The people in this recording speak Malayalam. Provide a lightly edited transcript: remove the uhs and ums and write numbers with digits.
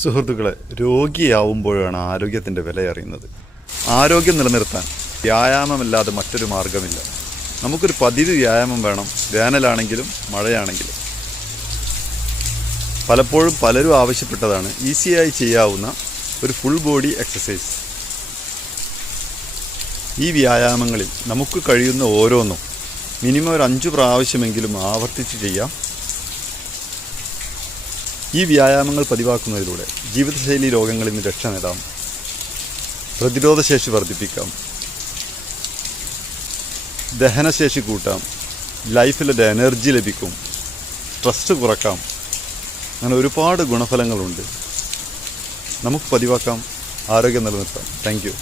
സുഹൃത്തുക്കളെ, രോഗിയാവുമ്പോഴാണ് ആരോഗ്യത്തിൻ്റെ വില അറിയുന്നത്. ആരോഗ്യം നിലനിർത്താൻ വ്യായാമമല്ലാതെ മറ്റൊരു മാർഗമില്ല. നമുക്കൊരു പതിവ് വ്യായാമം വേണം, വേനലാണെങ്കിലും മഴയാണെങ്കിലും. പലപ്പോഴും പലരും ആവശ്യപ്പെട്ടതാണ് ഈസിയായി ചെയ്യാവുന്ന ഒരു ഫുൾ ബോഡി എക്സസൈസ്. ഈ വ്യായാമങ്ങളിൽ നമുക്ക് കഴിയുന്ന ഓരോന്നും മിനിമം ഒരു 5 പ്രാവശ്യമെങ്കിലും ആവർത്തിച്ച് ചെയ്യാം. ഈ വ്യായാമങ്ങൾ പതിവാക്കുന്നതിലൂടെ ജീവിതശൈലി രോഗങ്ങളിൽ നിന്ന് രക്ഷ നേടാം, പ്രതിരോധശേഷി വർദ്ധിപ്പിക്കാം, ദഹനശേഷി കൂട്ടാം, ലൈഫിലൊരു എനർജി ലഭിക്കും, സ്ട്രെസ് കുറക്കാം. അങ്ങനെ ഒരുപാട് ഗുണഫലങ്ങളുണ്ട്. നമുക്ക് പതിവാക്കാം, ആരോഗ്യം നിലനിർത്താം. Thank you.